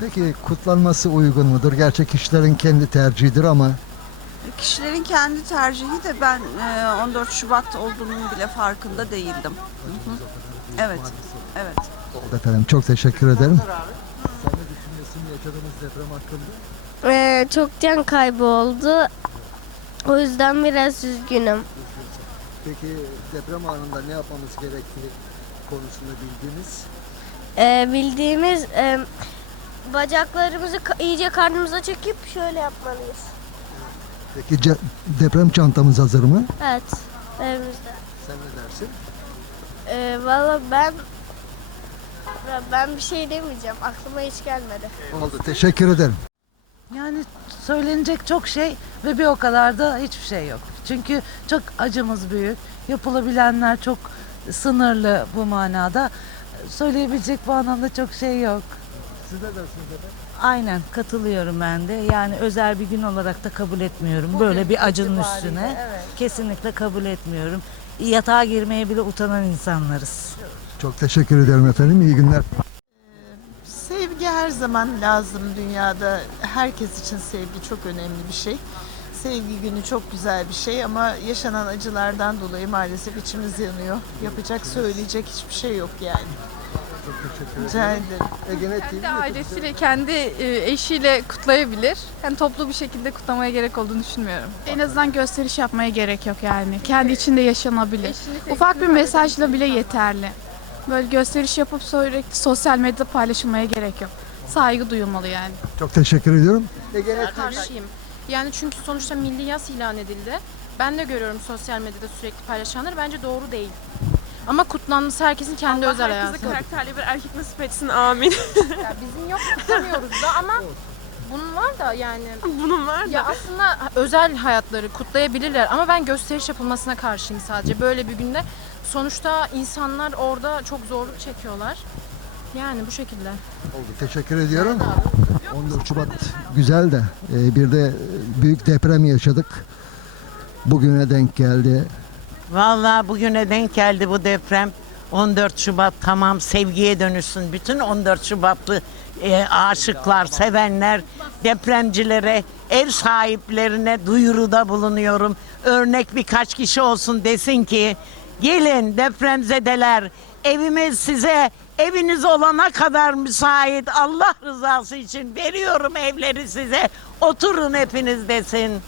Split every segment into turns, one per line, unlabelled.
Peki kutlanması uygun mudur? Gerçi kişilerin kendi tercihidir ama
Kişilerin kendi tercihi de ben e, 14 Şubat olduğunun bile farkında değildim. Hı hı. Evet, evet.
oldu efendim. Çok teşekkür ederim. Sen ne düşünüyorsun yaşadığımız deprem hakkında?
Ee, çok can kaybı oldu. O yüzden biraz üzgünüm.
Peki deprem anında ne yapmamız gerektiği konusunda bildiğiniz
Ee, bildiğimiz e, bacaklarımızı iyice karnımıza çekip şöyle yapmalıyız.
Peki ce- deprem çantamız hazır mı?
Evet, evimizde.
Sen ne dersin?
Ee, Valla ben ben bir şey demeyeceğim. Aklıma hiç gelmedi.
Oldu. Teşekkür ederim.
Yani söylenecek çok şey ve bir o kadar da hiçbir şey yok. Çünkü çok acımız büyük. Yapılabilenler çok sınırlı bu manada. Söyleyebilecek bu anlamda çok şey yok.
Siz ne dersiniz efendim?
Aynen katılıyorum ben de. Yani özel bir gün olarak da kabul etmiyorum. Böyle bir acının üstüne. Kesinlikle kabul etmiyorum. Yatağa girmeye bile utanan insanlarız.
Çok teşekkür ederim efendim. İyi günler.
Sevgi her zaman lazım dünyada. Herkes için sevgi çok önemli bir şey. Sevgi günü çok güzel bir şey ama yaşanan acılardan dolayı maalesef içimiz yanıyor. Yapacak, söyleyecek hiçbir şey yok yani.
Çok teşekkür
Rica ederim.
Egenet
Kendi ailesiyle, kendi e, eşiyle kutlayabilir. Yani toplu bir şekilde kutlamaya gerek olduğunu düşünmüyorum. En azından gösteriş yapmaya gerek yok yani. Kendi içinde yaşanabilir. Ufak bir mesajla bile yeterli. Böyle gösteriş yapıp sürekli sosyal medyada paylaşılmaya gerek yok. Saygı duyulmalı yani.
Çok teşekkür ediyorum. Egenet
karşıyım. Yani çünkü sonuçta milli yas ilan edildi. Ben de görüyorum sosyal medyada sürekli paylaşanları. Bence doğru değil. Ama kutlanması herkesin kendi özel hayatı.
karakterli bir erkek nasip etsin amin.
Ya bizim yok kutlamıyoruz da ama bunun var da yani.
Bunun var da.
Ya aslında özel hayatları kutlayabilirler ama ben gösteriş yapılmasına karşıyım sadece böyle bir günde. Sonuçta insanlar orada çok zorluk çekiyorlar. Yani bu şekilde.
oldu. Teşekkür ediyorum. 14 Şubat güzel de e, bir de büyük deprem yaşadık. Bugüne denk geldi.
Vallahi bugüne denk geldi bu deprem. 14 Şubat tamam sevgiye dönüşsün. Bütün 14 Şubatlı e, aşıklar, sevenler, depremcilere, ev sahiplerine duyuruda bulunuyorum. Örnek birkaç kişi olsun desin ki gelin depremzedeler evimiz size eviniz olana kadar müsait Allah rızası için veriyorum evleri size oturun hepiniz desin.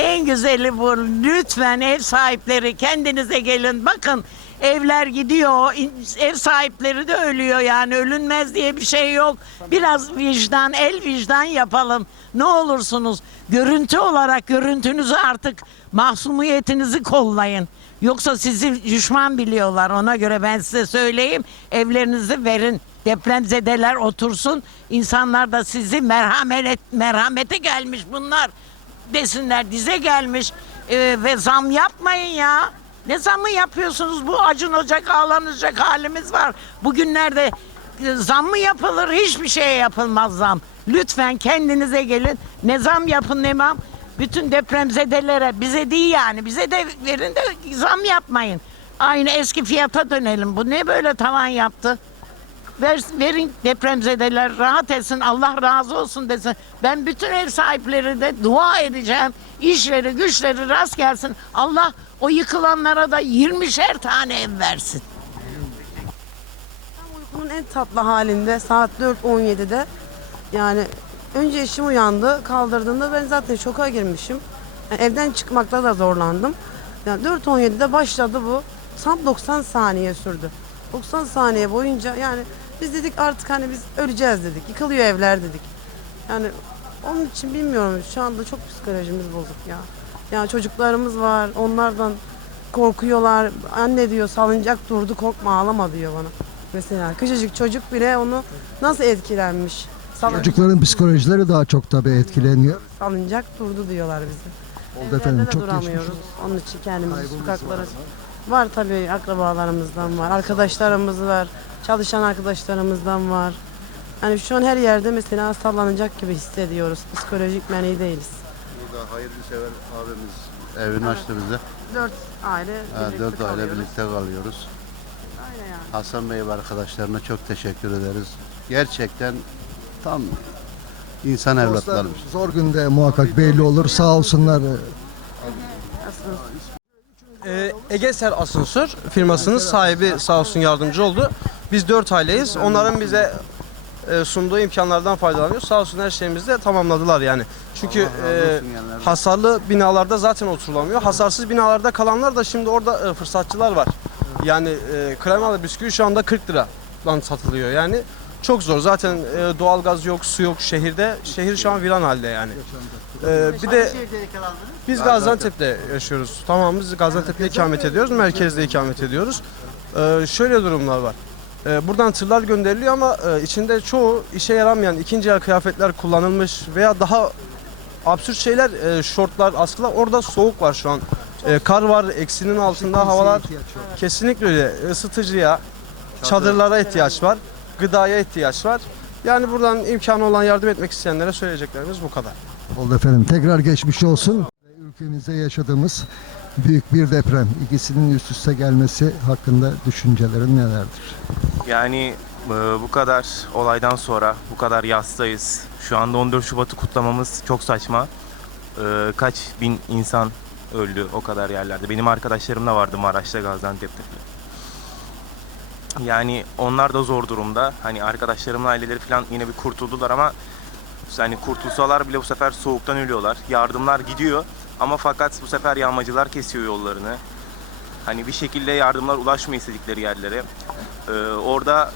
En güzeli bu. Lütfen ev sahipleri kendinize gelin. Bakın evler gidiyor. Ev sahipleri de ölüyor yani. Ölünmez diye bir şey yok. Biraz vicdan, el vicdan yapalım. Ne olursunuz. Görüntü olarak görüntünüzü artık mahsumiyetinizi kollayın. Yoksa sizi düşman biliyorlar. Ona göre ben size söyleyeyim. Evlerinizi verin. Depremzedeler otursun. İnsanlar da sizi merhamet merhamete gelmiş bunlar desinler dize gelmiş Ee, ve zam yapmayın ya. Ne zamı yapıyorsunuz? Bu acınacak, ağlanacak halimiz var. Bugünlerde e, zam mı yapılır? Hiçbir şeye yapılmaz zam. Lütfen kendinize gelin. Ne zam yapın ne mam. Bütün depremzedelere bize değil yani. Bize de verin de zam yapmayın. Aynı eski fiyata dönelim. Bu ne böyle tavan yaptı? Ver, verin depremzedeler rahat etsin Allah razı olsun desin. Ben bütün ev sahipleri de dua edeceğim. İşleri güçleri rast gelsin. Allah o yıkılanlara da 20'şer tane ev versin.
Uykunun en tatlı halinde saat 4.17'de yani önce eşim uyandı kaldırdığında ben zaten şoka girmişim. Yani evden çıkmakta da zorlandım. Yani 4.17'de başladı bu. Tam 90 saniye sürdü. 90 saniye boyunca yani biz dedik artık hani biz öleceğiz dedik. Yıkılıyor evler dedik. Yani onun için bilmiyorum şu anda çok psikolojimiz bozuk ya. Yani çocuklarımız var onlardan korkuyorlar. Anne diyor salıncak durdu korkma ağlama diyor bana. Mesela küçücük çocuk bile onu nasıl etkilenmiş. Salın-
Çocukların psikolojileri daha çok tabii etkileniyor.
Salıncak durdu diyorlar bize.
Oldu
Evlerde
efendim.
de
Çok geçmiş
duramıyoruz.
olsun.
Onun için kendimizi
Kaybımız
sokaklara...
var.
Var tabii akrabalarımızdan var, arkadaşlarımız var, çalışan arkadaşlarımızdan var. Yani şu an her yerde mesela sallanacak gibi hissediyoruz. Psikolojik men iyi değiliz.
Burada hayırsever abimiz evini açtı bize.
Dört aile
Ha,
birlikte
dört aile
kalıyoruz.
birlikte kalıyoruz.
Öyle yani.
Hasan Bey ve arkadaşlarına çok teşekkür ederiz. Gerçekten tam insan
Dostlar
evlatlarımız.
zor günde muhakkak belli olur. Sağ olsunlar.
Ee, Egeser Asansör firmasının sahibi sağ olsun yardımcı oldu. Biz dört aileyiz. Onların bize e, sunduğu imkanlardan faydalanıyoruz. Sağ olsun her şeyimizi de tamamladılar yani. Çünkü e, hasarlı binalarda zaten oturulamıyor. Hasarsız binalarda kalanlar da şimdi orada e, fırsatçılar var. Yani e, kremalı bisküvi şu anda 40 liradan satılıyor yani. Çok zor. Zaten e, doğalgaz yok, su yok şehirde. Şehir şu an viran halde yani. E, bir de biz Gaziantep'te yaşıyoruz. Tamamımız Gaziantep'te ikamet ediyoruz. Merkezde ikamet ediyoruz. Ee, şöyle durumlar var. Ee, buradan tırlar gönderiliyor ama e, içinde çoğu işe yaramayan ikinci el kıyafetler kullanılmış veya daha absürt şeyler, e, şortlar, askılar. Orada soğuk var şu an. E, kar var, eksinin altında havalar. Kesinlikle öyle. Isıtıcıya, çadırlara ihtiyaç var. Gıdaya ihtiyaç var. Yani buradan imkanı olan yardım etmek isteyenlere söyleyeceklerimiz bu kadar.
Oldu efendim. Tekrar geçmiş olsun. Ülkemizde yaşadığımız büyük bir deprem. İkisinin üst üste gelmesi hakkında düşüncelerin nelerdir?
Yani e, bu kadar olaydan sonra bu kadar yastayız. Şu anda 14 Şubat'ı kutlamamız çok saçma. E, Kaç bin insan öldü o kadar yerlerde. Benim arkadaşlarım da vardı Maraş'ta, Gaziantep'te. Yani onlar da zor durumda. Hani arkadaşlarımın aileleri falan yine bir kurtuldular ama hani kurtulsalar bile bu sefer soğuktan ölüyorlar. Yardımlar gidiyor ama fakat bu sefer yağmacılar kesiyor yollarını. Hani bir şekilde yardımlar ulaşmıyor istedikleri yerlere. Ee, orada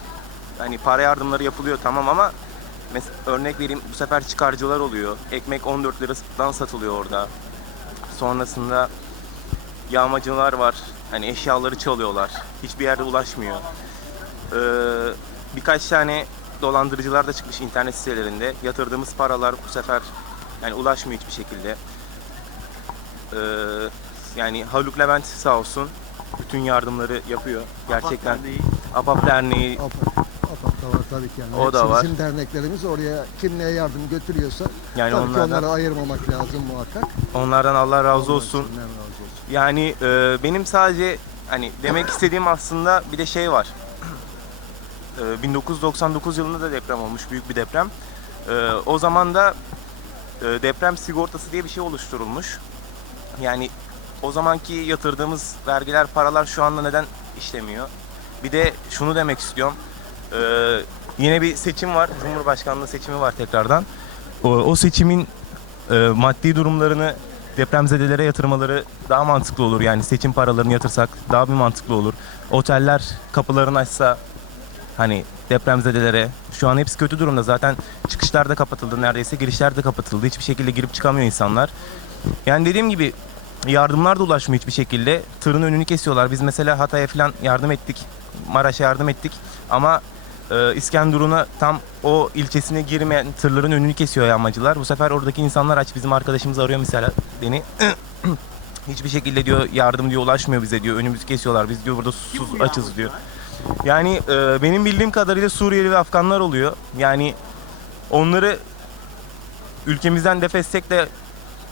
hani para yardımları yapılıyor tamam ama örnek vereyim bu sefer çıkarcılar oluyor. Ekmek 14 liradan satılıyor orada. Sonrasında yağmacılar var. Hani eşyaları çalıyorlar. Hiçbir yerde ulaşmıyor. Ee, birkaç tane dolandırıcılar da çıkmış internet sitelerinde. Yatırdığımız paralar bu sefer yani ulaşmıyor hiçbir şekilde. Ee, yani Haluk Levent sağ olsun bütün yardımları yapıyor. Gerçekten APAP Derneği
APAP'ta var tabii ki. Yani.
O da var.
Bizim derneklerimiz oraya kim neye yardım götürüyorsa
yani
tabii ki
onlardan
onları ayırmamak lazım muhakkak.
onlardan Allah razı olsun.
Allah razı olsun.
Yani e, benim sadece hani demek istediğim aslında bir de şey var. E, 1999 yılında da deprem olmuş, büyük bir deprem. E, o zaman da e, deprem sigortası diye bir şey oluşturulmuş. Yani o zamanki yatırdığımız vergiler, paralar şu anda neden işlemiyor? Bir de şunu demek istiyorum. E, yine bir seçim var, Cumhurbaşkanlığı seçimi var tekrardan. O, o seçimin e, maddi durumlarını depremzedelere yatırmaları daha mantıklı olur. Yani seçim paralarını yatırsak daha bir mantıklı olur. Oteller kapılarını açsa hani depremzedelere şu an hepsi kötü durumda. Zaten çıkışlar da kapatıldı neredeyse girişler de kapatıldı. Hiçbir şekilde girip çıkamıyor insanlar. Yani dediğim gibi yardımlar da ulaşmıyor hiçbir şekilde. Tırın önünü kesiyorlar. Biz mesela Hatay'a falan yardım ettik. Maraş'a yardım ettik. Ama e, İskenderun'a tam o ilçesine girmeyen tırların önünü kesiyor yağmacılar. Bu sefer oradaki insanlar aç. Bizim arkadaşımız arıyor mesela beni. Hiçbir şekilde diyor yardım diyor ulaşmıyor bize diyor. Önümüzü kesiyorlar. Biz diyor burada susuz açız diyor. Yani e, benim bildiğim kadarıyla Suriyeli ve Afganlar oluyor. Yani onları ülkemizden def etsek de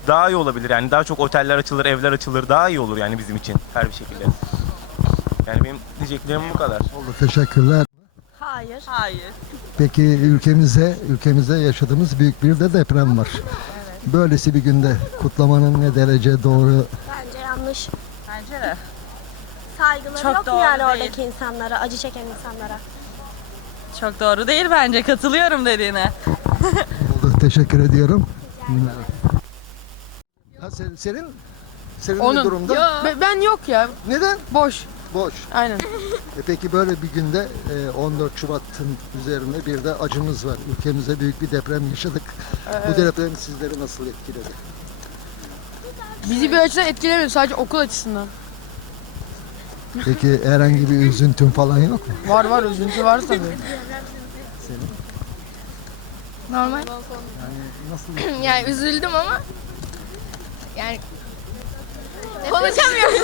daha iyi olabilir. Yani daha çok oteller açılır, evler açılır. Daha iyi olur yani bizim için her bir şekilde. Yani benim diyeceklerim bu kadar.
Oldu teşekkürler.
Hayır.
Hayır.
Peki ülkemizde ülkemizde yaşadığımız büyük bir de deprem var. Böylesi bir günde kutlamanın ne derece doğru
Bence yanlış.
Bence de.
Saygıları
Çok
yok mu
doğru
yani
değil.
oradaki insanlara, acı çeken insanlara?
Çok doğru değil bence. Katılıyorum dediğine.
oldu. Teşekkür ediyorum. Ha, sen- senin senin ne durumda?
Ben yok ya.
Neden?
Boş.
Boş.
Aynen.
E peki böyle bir günde e, 14 Şubat'ın üzerinde bir de acımız var. Ülkemizde büyük bir deprem yaşadık. Bu deprem sizleri nasıl etkiledi?
Bizi bir açıdan etkilemiyor sadece okul açısından.
Peki herhangi bir üzüntün falan yok mu?
Var var üzüntü var tabii.
Senin?
Normal.
Yani nasıl?
Yani üzüldüm ama yani konuşamıyorum.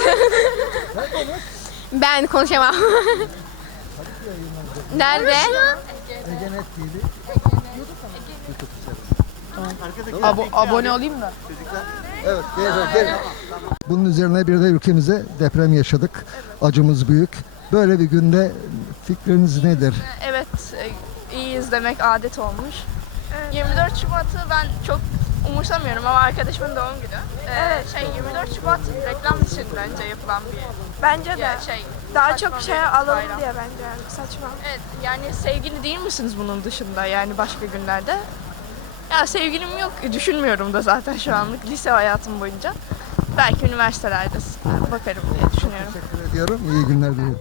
ben konuşamam. Nerede?
Egenet TV. YouTube.
Abo- abone olayım da.
Evet, gel, gel. Bunun üzerine bir de ülkemize deprem yaşadık. Acımız büyük. Böyle bir günde fikriniz nedir?
Evet, iyiyiz demek adet olmuş.
24 Şubat'ı ben çok umursamıyorum ama arkadaşımın doğum günü. Ee, Şey 24 Şubat reklam için bence yapılan bir
Bence de.
ya şey.
Daha
saçma
çok
bir
şey alalım
bayram.
diye bence yani saçma.
Evet yani sevgili değil misiniz bunun dışında yani başka günlerde? Ya sevgilim yok düşünmüyorum da zaten şu anlık lise hayatım boyunca. Belki üniversitelerde bakarım diye düşünüyorum.
Teşekkür ediyorum. İyi günler diliyorum.